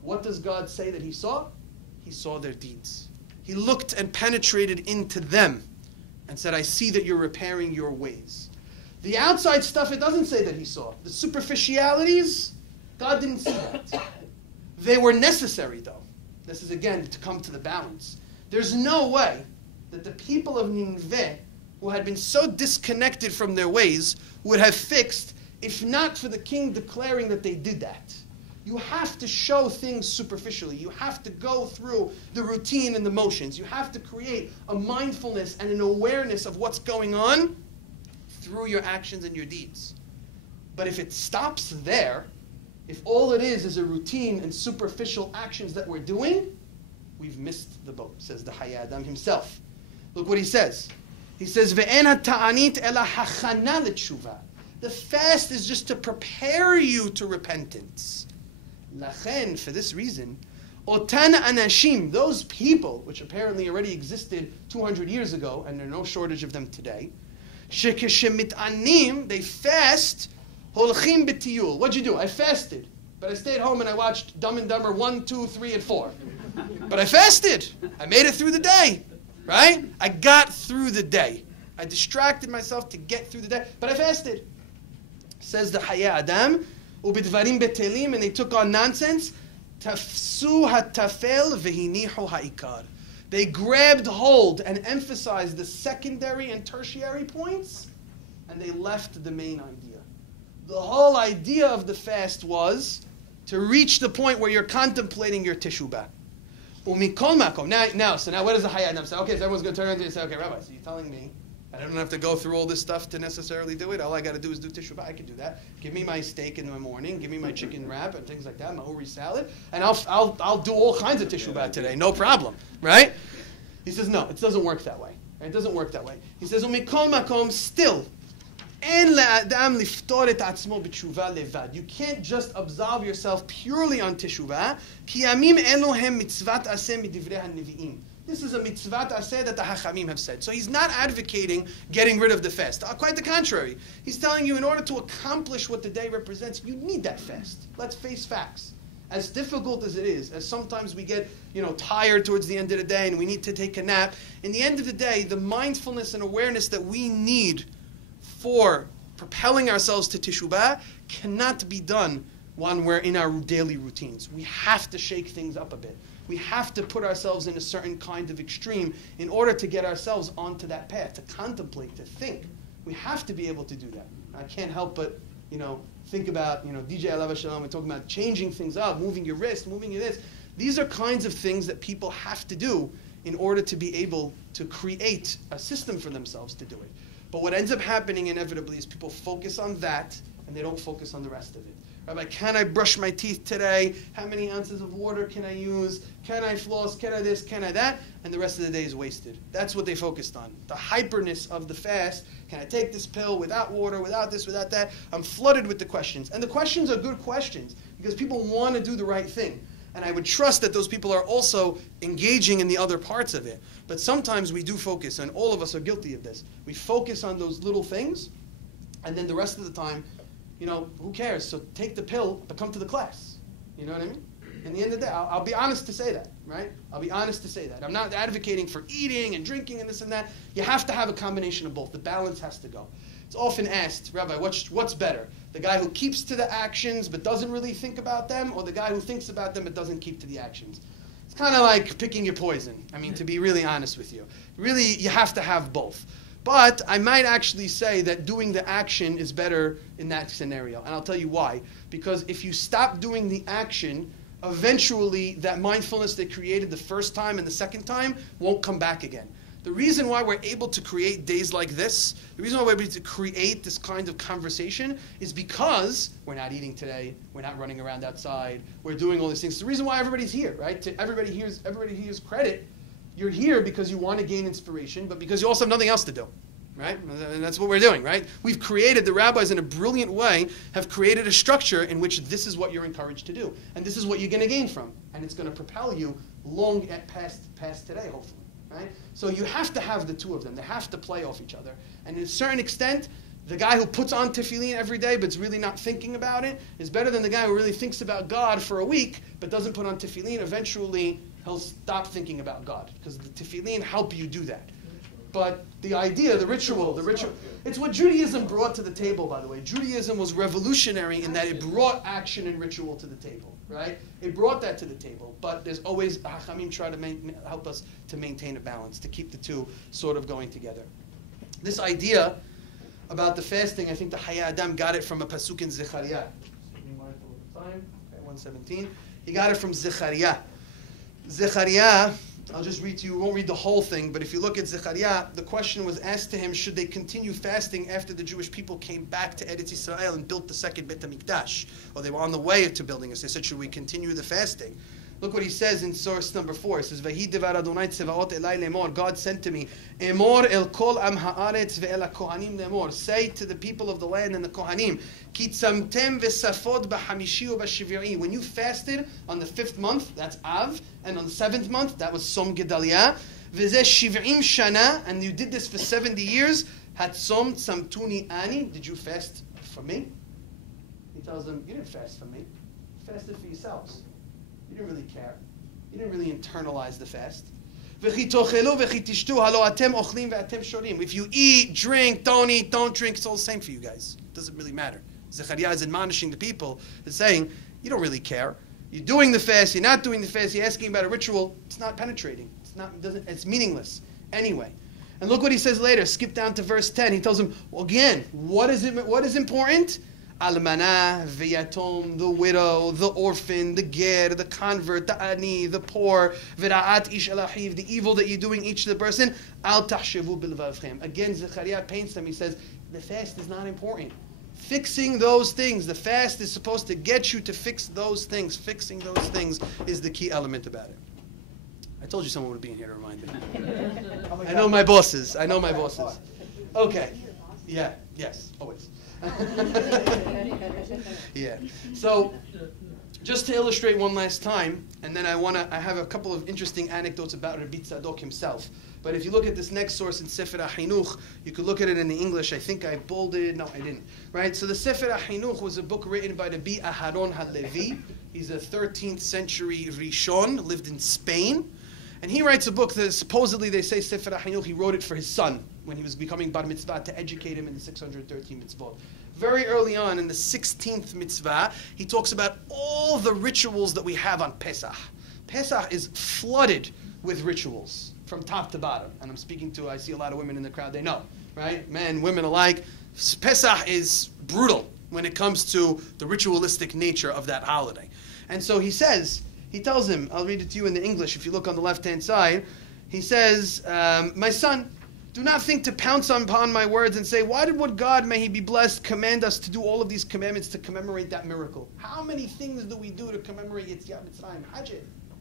What does God say that he saw? He saw their deeds. He looked and penetrated into them and said, I see that you're repairing your ways. The outside stuff, it doesn't say that he saw. The superficialities, God didn't see that. They were necessary, though. This is, again, to come to the balance. There's no way that the people of Nineveh, who had been so disconnected from their ways, would have fixed, if not for the king declaring that they did that. You have to show things superficially. You have to go through the routine and the motions. You have to create a mindfulness and an awareness of what's going on through your actions and your deeds. But if it stops there, if all it is a routine and superficial actions that we're doing, we've missed the boat, says the Hayy Adam himself. Look what he says. He says, Ve'en ha'ta'anit ela hachana l'tshuva. The fast is just to prepare you to repentance. Lachen, for this reason, otan anashim, those people, which apparently already existed 200 years ago, and there's no shortage of them today, shekeshemit'anim, they fast, holchim b'tiyul. What'd you do? I fasted, but I stayed home and I watched Dumb and Dumber 1, 2, 3, and 4. But I fasted. I made it through the day, right? I got through the day. I distracted myself to get through the day, but I fasted. Says the Hayy Adam, ubidvarim betelim, and they took on nonsense. Tafsu hatafel v'hinihu ha'ikar. They grabbed hold and emphasized the secondary and tertiary points, and they left the main idea. The whole idea of the fast was to reach the point where you're contemplating your teshubah. Umikol makom. Now, what does the Hayy Adam say? Okay, so everyone's going to turn around and say, okay, Rabbi, so you're telling me I don't have to go through all this stuff to necessarily do it. All I got to do is do teshuvah. I can do that. Give me my steak in the morning. Give me my chicken wrap and things like that, my uri salad, and I'll do all kinds of teshuvah today. No problem, right? He says no. It doesn't work that way. It doesn't work that way. He says umikol makom, still en la'adam liftor et atzmo b'teshuvah levad. You can't just absolve yourself purely on teshuvah. Ki yamim elu hem mitzvat aseh midivrei hanevi'im. This is a mitzvah aseh that the Hachamim have said. So he's not advocating getting rid of the fast. Quite the contrary. He's telling you in order to accomplish what the day represents, you need that fast. Let's face facts. As difficult as it is, as sometimes we get tired towards the end of the day and we need to take a nap, in the end of the day, the mindfulness and awareness that we need for propelling ourselves to teshubah cannot be done when we're in our daily routines. We have to shake things up a bit. We have to put ourselves in a certain kind of extreme in order to get ourselves onto that path, to contemplate, to think. We have to be able to do that. I can't help but, think about, DJ Alav Shalom, we're talking about changing things up, moving your wrist, moving your this. These are kinds of things that people have to do in order to be able to create a system for themselves to do it. But what ends up happening inevitably is people focus on that and they don't focus on the rest of it. Rabbi, can I brush my teeth today? How many ounces of water can I use? Can I floss? Can I this? Can I that? And the rest of the day is wasted. That's what they focused on. The hyperness of the fast. Can I take this pill without water, without this, without that? I'm flooded with the questions. And the questions are good questions because people want to do the right thing. And I would trust that those people are also engaging in the other parts of it. But sometimes we do focus, and all of us are guilty of this. We focus on those little things, and then the rest of the time, who cares? So take the pill, but come to the class. You know what I mean? In the end of the day, I'll be honest to say that, right? I'll be honest to say that. I'm not advocating for eating and drinking and this and that. You have to have a combination of both. The balance has to go. It's often asked, Rabbi, what's better? The guy who keeps to the actions but doesn't really think about them, or the guy who thinks about them but doesn't keep to the actions? It's kind of like picking your poison. I mean, to be really honest with you. Really, you have to have both. But I might actually say that doing the action is better in that scenario. And I'll tell you why. Because if you stop doing the action, eventually that mindfulness they created the first time and the second time won't come back again. The reason why we're able to create days like this, the reason why we're able to create this kind of conversation is because we're not eating today, we're not running around outside, we're doing all these things. It's the reason why everybody's here, right? Everybody hears credit. You're here because you want to gain inspiration, but because you also have nothing else to do, right? And that's what we're doing, right? We've created, the rabbis in a brilliant way have created a structure in which this is what you're encouraged to do. And this is what you're going to gain from. And it's going to propel you long past today, hopefully, right? So you have to have the two of them. They have to play off each other. And to a certain extent, the guy who puts on tefillin every day but is really not thinking about it is better than the guy who really thinks about God for a week but doesn't put on tefillin. Eventually, he'll stop thinking about God because the tefillin help you do that. But the idea, the ritual, it's what Judaism brought to the table, by the way. Judaism was revolutionary in that it brought action and ritual to the table, right? It brought that to the table. But there's always, Hachamim try to help us to maintain a balance, to keep the two sort of going together. This idea about the fasting, I think the Hayya Adam got it from a pasuk in Zechariah. 117. He got it from Zechariah. Zechariah, I'll just read to you, we won't read the whole thing, but if you look at Zechariah, the question was asked to him, should they continue fasting after the Jewish people came back to Eretz Yisrael and built the second Beit HaMikdash? Or they were on the way to building it. So they said, should we continue the fasting? Look what he says in source number 4. It says, Vahi devar Adonai tzevaot elai lemor. God said to me, Emor el kol am haaretz ve'el kohanim lemor. Say to the people of the land and the kohanim, Ki tzamtem v'safot b'hamishi u'b'shiviri. When you fasted on the 5th month, that's Av, and on the 7th month, that was Som Gedaliah, v'zeh shiv'im shana, and you did this for 70 years, Hatzom tzamtuni ani. Did you fast for me? He tells them, you didn't fast for me. You fasted for yourselves. You didn't really care. You didn't really internalize the fast. If you eat, drink, don't drink, it's all the same for you guys. It doesn't really matter. Zechariah is admonishing the people and saying, you don't really care. You're doing the fast, you're not doing the fast, you're asking about a ritual, it's not penetrating. It's meaningless. Anyway. And look what he says later. Skip down to verse 10. He tells them, again, what is important? Almanah, Veyatom, the widow, the orphan, the ger, the convert, the ani, the poor, Vira'at ish alahiv, the evil that you're doing each to the person. Al tahshavu bilvavchem. Again, Zechariah paints them. He says, the fast is not important. Fixing those things. The fast is supposed to get you to fix those things. Fixing those things is the key element about it. I told you someone would be in here to remind me. I know my bosses. Okay. Yeah. Yes. Always. Yeah. So, just to illustrate one last time, and then I have a couple of interesting anecdotes about Rabbi Tzadok himself. But if you look at this next source in Sefer HaChinuch, you could look at it in the English. I think I bolded. No, I didn't. Right? So the Sefer HaChinuch was a book written by Rabbi Aharon HaLevi. He's a 13th century Rishon, lived in Spain. And he writes a book that supposedly they say Sefer HaChinuch, he wrote it for his son when he was becoming Bar Mitzvah to educate him in the 613 mitzvot. Very early on in the 16th mitzvah, he talks about all the rituals that we have on Pesach. Pesach is flooded with rituals from top to bottom. And I'm speaking to, I see a lot of women in the crowd, they know, right? Men, women alike. Pesach is brutal. when it comes to the ritualistic nature of that holiday. And so he tells him, I'll read it to you in the English if you look on the left-hand side. He says, my son, do not think to pounce upon my words and say, why did what God, may he be blessed, command us to do all of these commandments to commemorate that miracle? How many things do we do to commemorate Yetziat Mitzrayim? Hajj.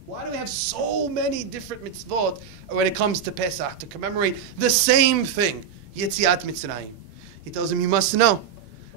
Why do we have so many different mitzvot when it comes to Pesach, to commemorate the same thing, Yetziat Mitzrayim? He tells him, you must know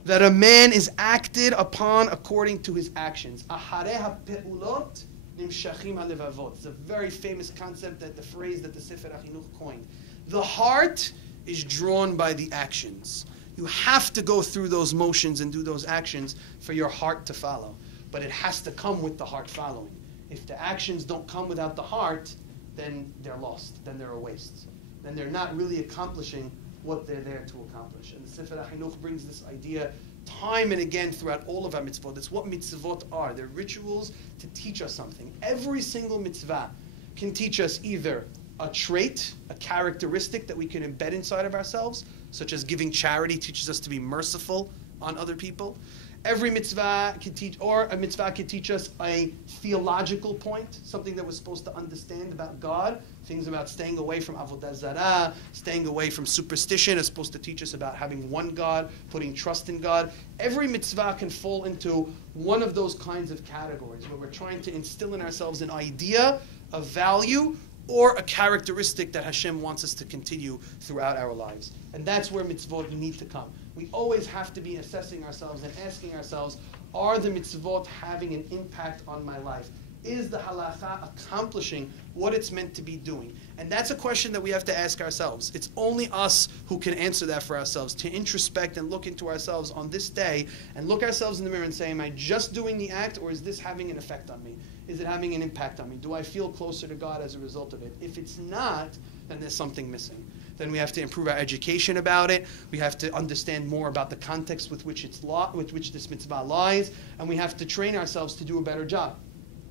that a man is acted upon according to his actions. Acharei ha'pe'ulot nimshachim ha'levavot. It's a very famous concept, that the phrase that the Sefer HaChinuch coined. The heart is drawn by the actions. You have to go through those motions and do those actions for your heart to follow. But it has to come with the heart following. If the actions don't come without the heart, then they're lost. Then they're a waste. Then they're not really accomplishing what they're there to accomplish. And the Sefer HaChinuch brings this idea time and again throughout all of our mitzvot. That's what mitzvot are. They're rituals to teach us something. Every single mitzvah can teach us either a trait, a characteristic that we can embed inside of ourselves, such as giving charity teaches us to be merciful on other people. Every mitzvah can teach, or a mitzvah can teach us a theological point, something that we're supposed to understand about God. Things about staying away from avodah zarah, staying away from superstition is supposed to teach us about having one God, putting trust in God. Every mitzvah can fall into one of those kinds of categories where we're trying to instill in ourselves an idea, a value, or a characteristic that Hashem wants us to continue throughout our lives. And that's where mitzvot need to come. We always have to be assessing ourselves and asking ourselves, are the mitzvot having an impact on my life? Is the halacha accomplishing what it's meant to be doing? And that's a question that we have to ask ourselves. It's only us who can answer that for ourselves, to introspect and look into ourselves on this day and look ourselves in the mirror and say, am I just doing the act, or is this having an effect on me? Is it having an impact on me? Do I feel closer to God as a result of it? If it's not, then there's something missing. Then we have to improve our education about it. We have to understand more about the context with which this mitzvah lies, and we have to train ourselves to do a better job.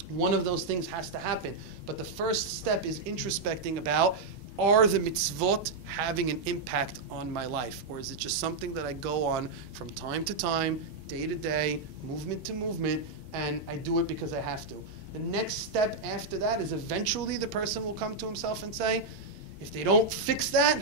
One of those things has to happen. But the first step is introspecting about, are the mitzvot having an impact on my life? Or is it just something that I go on from time to time, day to day, movement to movement, and I do it because I have to? The next step after that is eventually the person will come to himself and say, if they don't fix that,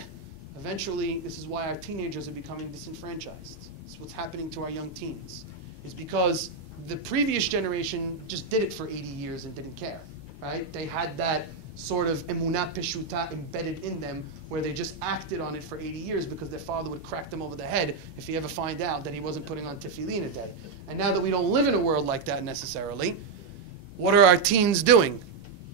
eventually, this is why our teenagers are becoming disenfranchised. It's what's happening to our young teens. It's because the previous generation just did it for 80 years and didn't care, right? They had that sort of emunah peshuta embedded in them where they just acted on it for 80 years because their father would crack them over the head if he ever find out that he wasn't putting on tefillin a day. And now that we don't live in a world like that necessarily, what are our teens doing?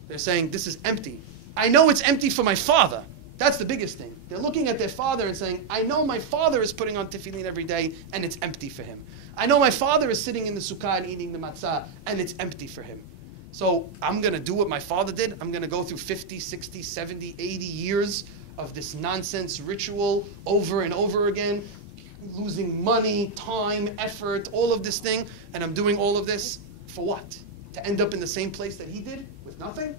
They're saying, this is empty. I know it's empty for my father. That's the biggest thing. They're looking at their father and saying, I know my father is putting on tefillin every day and it's empty for him. I know my father is sitting in the sukkah and eating the matzah and it's empty for him. So I'm going to do what my father did. I'm going to go through 50, 60, 70, 80 years of this nonsense ritual over and over again, losing money, time, effort, all of this thing, and I'm doing all of this for what? To end up in the same place that he did with nothing?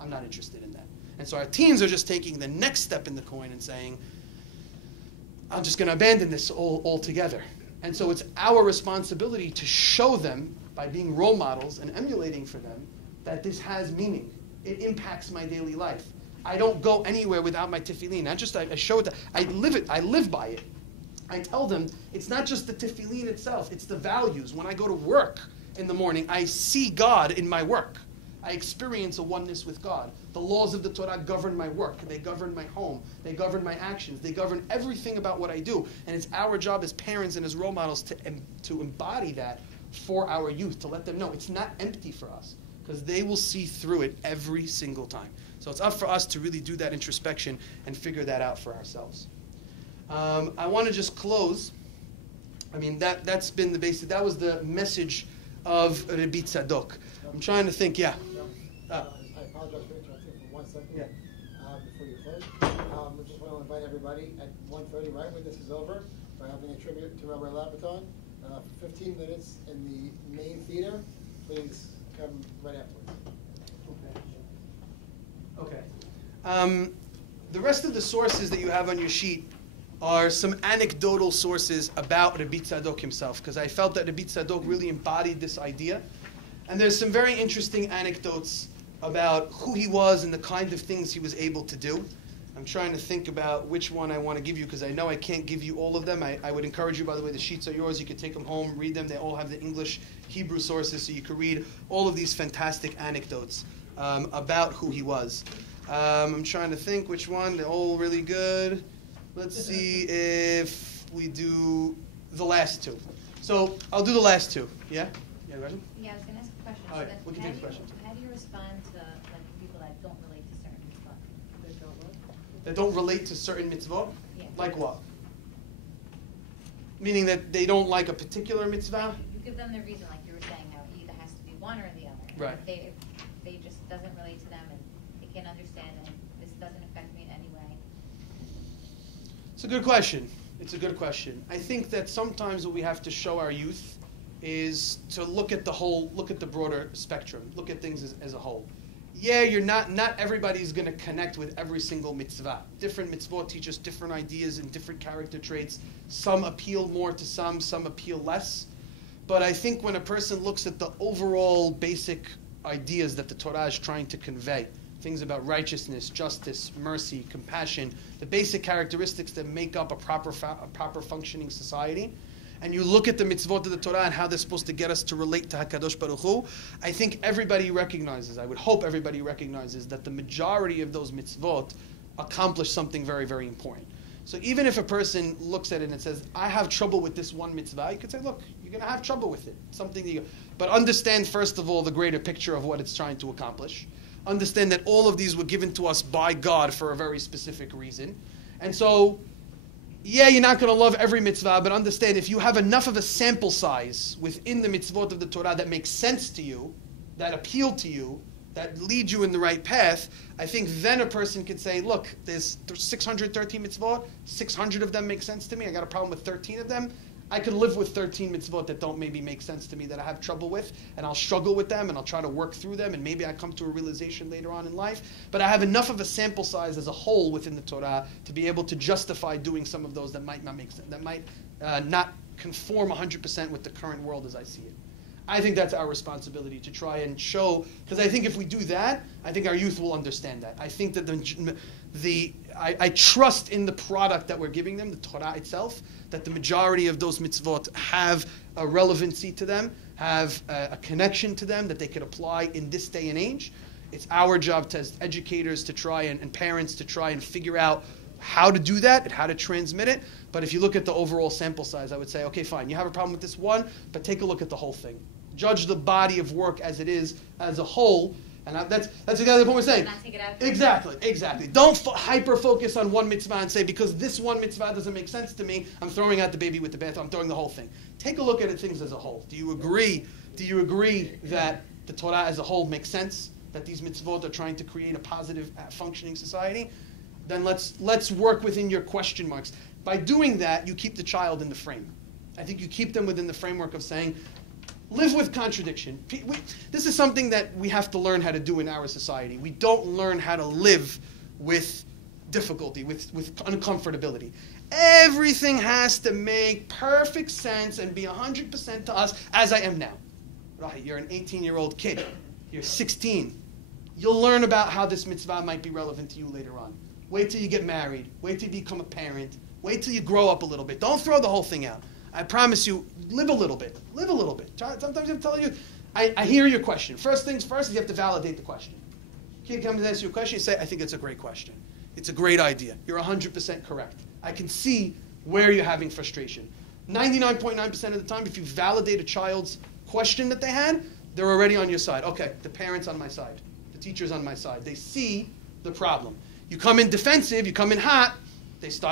I'm not interested in that. And so our teens are just taking the next step in the coin and saying, I'm just going to abandon this altogether. And so it's our responsibility to show them, by being role models and emulating for them, that this has meaning. It impacts my daily life. I don't go anywhere without my tefillin. I show it. I live it. I live by it. I tell them it's not just the tefillin itself. It's the values. When I go to work in the morning, I see God in my work. I experience a oneness with God. The laws of the Torah govern my work. They govern my home. They govern my actions. They govern everything about what I do. And it's our job as parents and as role models to embody that for our youth, to let them know it's not empty for us, because they will see through it every single time. So it's up for us to really do that introspection and figure that out for ourselves. I want to just close. I mean, that's been the basic. That was the message of Rabbi Tzadok. I'm trying to think, yeah. I apologize for interrupting for 1 second. Yeah. Before you finish. I just want to invite everybody at 1:30, right when this is over, we're having a tribute to Rabbi Labaton for 15 minutes in the main theater. Please come right afterwards. Okay. The rest of the sources that you have on your sheet are some anecdotal sources about Rabbi Tzadok himself, because I felt that Rabbi Tzadok really embodied this idea. And there's some very interesting anecdotes about who he was and the kind of things he was able to do. I'm trying to think about which one I want to give you, because I know I can't give you all of them. I would encourage you, by the way, the sheets are yours. You can take them home, read them. They all have the English, Hebrew sources, so you can read all of these fantastic anecdotes about who he was. I'm trying to think which one. They're all really good. Let's see if we do the last two. So I'll do the last two. Yeah? You have a question? Yeah, I was going to ask a question. All right, So we can how take do you- questions. How do you respond to like people that don't relate to certain mitzvot? That don't relate to certain mitzvot? Yeah. Like what? Meaning that they don't like a particular mitzvah? You give them the reason, like you were saying, how it either has to be one or the other. Right. If they just doesn't relate to them and they can't understand and this doesn't affect me in any way. It's a good question. It's a good question. I think that sometimes what we have to show our youth is to look at the whole, look at the broader spectrum, look at things as a whole. Yeah, not everybody's going to connect with every single mitzvah. Different mitzvot teach us different ideas and different character traits. Some appeal more to some appeal less. But I think when a person looks at the overall basic ideas that the Torah is trying to convey, things about righteousness, justice, mercy, compassion, the basic characteristics that make up a proper functioning society, and you look at the mitzvot of the Torah and how they're supposed to get us to relate to HaKadosh Baruch Hu, I think everybody recognizes, I would hope everybody recognizes that the majority of those mitzvot accomplish something very, very important. So even if a person looks at it and says, I have trouble with this one mitzvah, you could say, look, you're going to have trouble with it. But understand, first of all, the greater picture of what it's trying to accomplish. Understand that all of these were given to us by God for a very specific reason. And so, yeah, you're not going to love every mitzvah, but understand if you have enough of a sample size within the mitzvot of the Torah that makes sense to you, that appeal to you, that lead you in the right path, I think then a person could say, look, there's 613 mitzvot, 600 of them make sense to me, I got a problem with 13 of them. I could live with 13 mitzvot that don't maybe make sense to me, that I have trouble with, and I'll struggle with them, and I'll try to work through them, and maybe I come to a realization later on in life. But I have enough of a sample size as a whole within the Torah to be able to justify doing some of those that might not make sense, that might not conform 100% with the current world as I see it. I think that's our responsibility to try and show, because I think if we do that, I think our youth will understand that. I think that I trust in the product that we're giving them, the Torah itself, that the majority of those mitzvot have a relevancy to them, have a connection to them that they could apply in this day and age. It's our job as educators to try and parents to try and figure out how to do that and how to transmit it. But if you look at the overall sample size, I would say, okay, fine, you have a problem with this one, but take a look at the whole thing. Judge the body of work as it is, as a whole. And that's exactly the point we're saying. Not take it out. Exactly. Don't hyper-focus on one mitzvah and say, because this one mitzvah doesn't make sense to me, I'm throwing out the baby with the bath, I'm throwing the whole thing. Take a look at things as a whole. Do you agree that the Torah as a whole makes sense? That these mitzvot are trying to create a positive, functioning society? Then let's work within your question marks. By doing that, you keep the child in the frame. I think you keep them within the framework of saying, live with contradiction. This is something that we have to learn how to do in our society. We don't learn how to live with difficulty, with uncomfortability. Everything has to make perfect sense and be 100% to us as I am now. Right, you're an 18-year-old kid. You're 16. You'll learn about how this mitzvah might be relevant to you later on. Wait till you get married. Wait till you become a parent. Wait till you grow up a little bit. Don't throw the whole thing out. I promise you, live a little bit. Live a little bit. Sometimes I'm telling you, I hear your question. First things first is you have to validate the question. Kid comes and asks you a question, you say, I think it's a great question. It's a great idea. You're 100% correct. I can see where you're having frustration. 99.9% of the time, if you validate a child's question that they had, they're already on your side. Okay, the parent's on my side. The teacher's on my side. They see the problem. You come in defensive, you come in hot,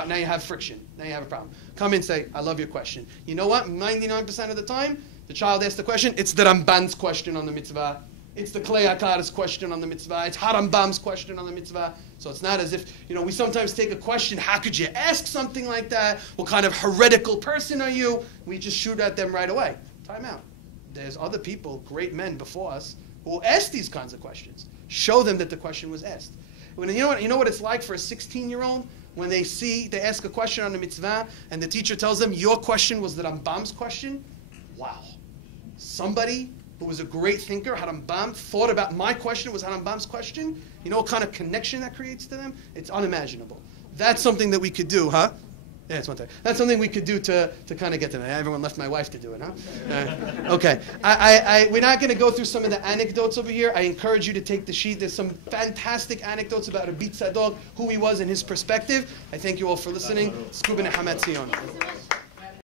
now you have friction. Now you have a problem. Come in and say, I love your question. You know what? 99% of the time, the child asks the question, it's the Ramban's question on the mitzvah. It's the Klei Akar's question on the mitzvah. It's Harambam's question on the mitzvah. So it's not as if, we sometimes take a question, how could you ask something like that? What kind of heretical person are you? We just shoot at them right away. Time out. There's other people, great men before us, who will ask these kinds of questions. Show them that the question was asked. You know what it's like for a 16-year-old when they ask a question on a mitzvah, and the teacher tells them, your question was the Rambam's question? Wow. Somebody who was a great thinker, Rambam, thought about my question was Rambam's question. You know what kind of connection that creates to them? It's unimaginable. That's something that we could do, huh? Yeah, it's one thing. That's something we could do to kind of get to that. Everyone left my wife to do it, huh? Okay. We're not going to go through some of the anecdotes over here. I encourage you to take the sheet. There's some fantastic anecdotes about Rabbi Tzadok, who he was and his perspective. I thank you all for listening. Skubin Hametzion.